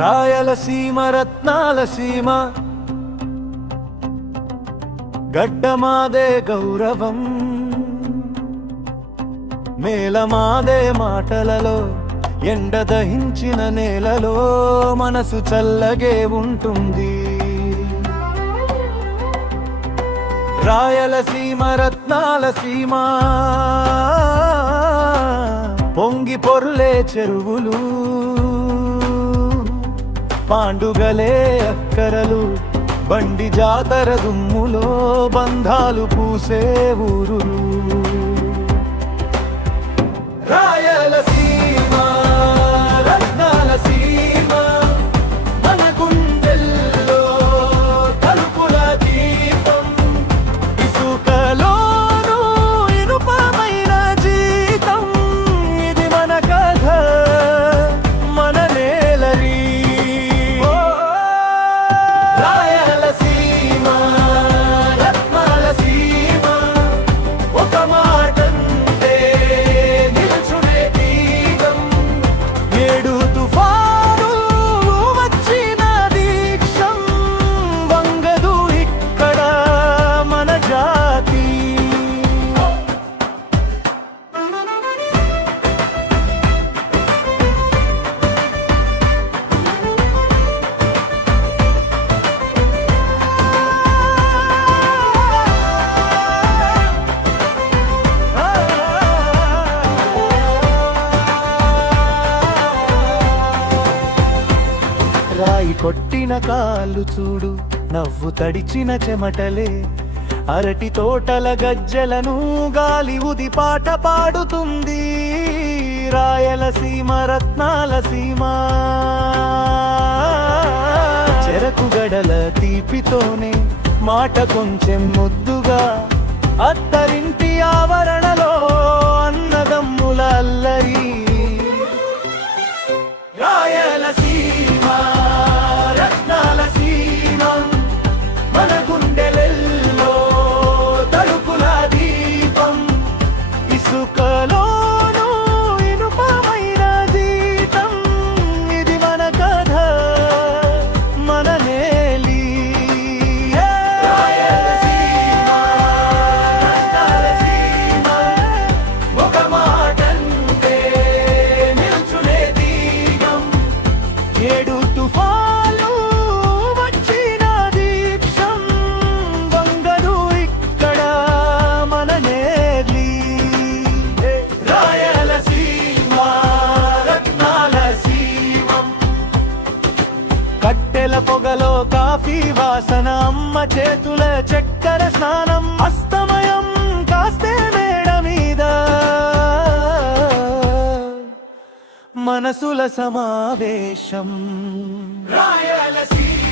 రాయలసీమ రత్నాల సీమ, గడ్డమాదే గౌరవం, మేలమాదే మాటలలో, ఎండ దహించిన నేలలో మనసు చల్లగే ఉంటుంది. రాయలసీమ రత్నాల సీమ, పొంగి పొర్లే చెరువులు, పాండుగలే అక్కరలు, బండి జాతర దుమ్ములో బంధాలు పూసే ఊరులు. రాయలసీమ రత్నాల సీమ, మన గుండెల్లో తలుపుల దీపం, ఇసుకలోనూ ఇనుపమైన జీతం. ఇది మన కథ, మన నేలరీ. రాయలసీమ రత్నాల సీమ, ఒక మాటంటే నిల్చునే తీగం. ఏడు తుఫాను వచ్చిన దీక్షం, వంగదు ఇక్కడ మన జాతి. రాయి కొట్టిన కాళ్ళు చూడు, నవ్వు తడిచిన చెమటలే, అరటి తోటల గజ్జలను గాలి ఉది పాట పాడుతుంది. రాయలసీమ రత్నాల సీమ, చెరకు గడల తీపితోనే మాట కొంచెం ముద్దుగా, అత్తరింటి ఆవరణలో అన్నదమ్ముల అల్లరి. రాయలసీమ రత్నాల సీమ, మన గుండెలెల్లో తలుపుల దీపం, ఇసుకలోనూ ఇనుపమైన జీతం. ఇది మన కథ, మన నేలి. రాయలసీమ రత్నాల సీమ, ఒక మాటంటే నిల్చునే తీగం. ఏడు తుఫాలు వచ్చిన దీక్షం, వంగదు ఇక్కడ మన నేర్లి. రాయలసీమ రత్నాల సీమ, కట్టెల పొగలో కాఫీ వాసన, అమ్మ చేతుల చక్కెర స్నానం, అస్తమయం కాస్తే మేడ మీద మనసుల సమావేశం. రాయలసీమ